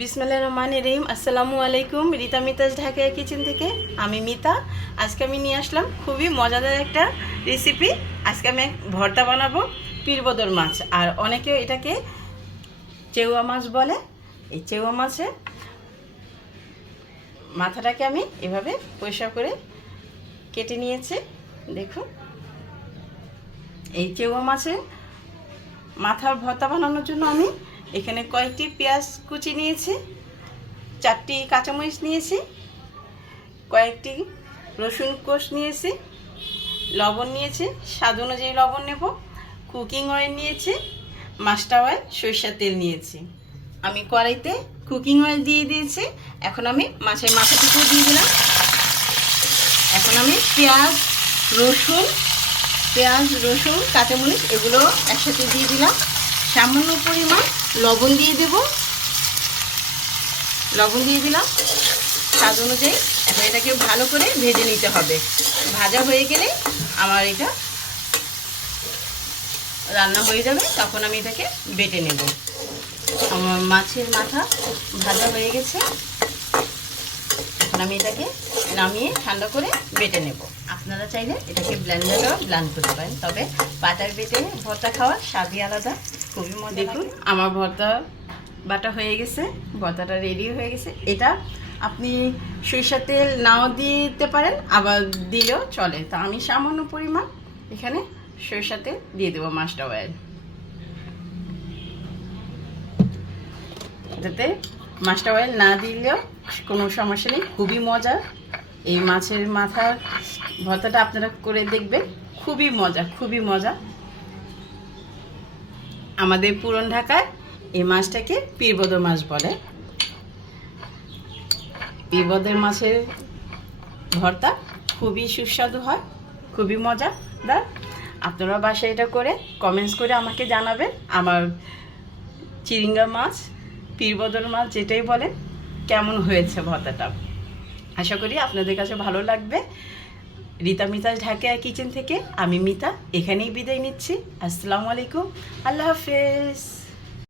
বিসমিল্লাহির রহমানির রহিম। আসসালামু আলাইকুম। রিতা মিতাজ ঢাকা কিচেন থেকে আমি মিতা। আজকে আমি নিয়ে আসলাম খুবই মজাদার একটা রেসিপি। আজকে আমি ভর্তা বানাবো পীরবদর মাছ, আর অনেকে এটাকে চেউয়া মাছ বলে। এই চেউয়া মাছের মাথাটাকে আমি এভাবে পরিষ্কার করে কেটে নিয়েছি। দেখুন, এই চেউয়া মাছের মাথার ভর্তা বানানোর জন্য আমি এখানে কয়েকটি পেঁয়াজ কুচি নিয়েছি, 4টি কাঁচামরিচ নিয়েছি, কয়েকটি রসুন কোষ নিয়েছি, লবণ নিয়েছি, স্বাদ অনুযায়ী লবণ নেব, কুকিং অয়েল নিয়েছি, মাস্টার অয়েল, সরিষার তেল নিয়েছি। আমি কড়াইতে কুকিং অয়েল দিয়ে দিয়েছি। এখন আমি মাছের মাথাটুকু দিয়ে দিলাম। এখন আমি পেঁয়াজ রসুন কাঁচামরিচ এগুলো একসাথে দিয়ে দিলাম। সামান্য পরিমাণ লবণ দিয়ে দেব, লবণ দিয়ে দিলাম স্বাদ অনুযায়ী। এখন এটাকে ভালো করে ভেজে নিতে হবে। ভাজা হয়ে গেলে আমার এটা রান্না হয়ে যাবে, তখন আমি এটাকে বেটে নেব। আমার মাছের মাথা ভাজা হয়ে গেছে। এখন আমি এটাকে নামিয়ে ঠান্ডা করে বেটে নেব। আপনারা চাইলে এটাকে ব্লেন্ডারেও ব্লেন্ড করতে পারেন, তবে বাটার বেটে ভর্তা খাওয়ার স্বাদই আলাদা, খুবই মজা। দেখুন, আমার ভর্তা বাটা হয়ে গেছে, ভর্তাটা রেডি হয়ে গেছে। এটা আপনি সরিষার তেল নাও দিতে পারেন, আবার দিলেও চলে। তা আমি সামান্য পরিমাণ এখানে সরিষার তেল দিয়ে দেবো, মাস্টার অয়েল, যাতে মাস্টার অয়েল না দিলেও কোনো সমস্যা নেই। খুবই মজা এই মাছের মাথার ভর্তাটা, আপনারা করে দেখবেন, খুবই মজা। আমাদের পুরান ঢাকায় এই মাছটাকে পীরবদর মাছ বলে। পীরবদর মাছের ভর্তা খুবই সুস্বাদু হয়, খুবই মজাদার। আপনারা বাসায় এটা করে কমেন্টস করে আমাকে জানাবেন। আমার চিরিঙ্গা মাছ, পীরবদর মাছ যেটাই বলেন, কেমন হয়েছে ভর্তাটা। আশা করি আপনাদের কাছে ভালো লাগবে। রিতা মিতাজ ঢাকা কিচেন থেকে আমি মিতা এখানেই বিদায় নিচ্ছি। আসসালামু আলাইকুম, আল্লাহ হাফেজ।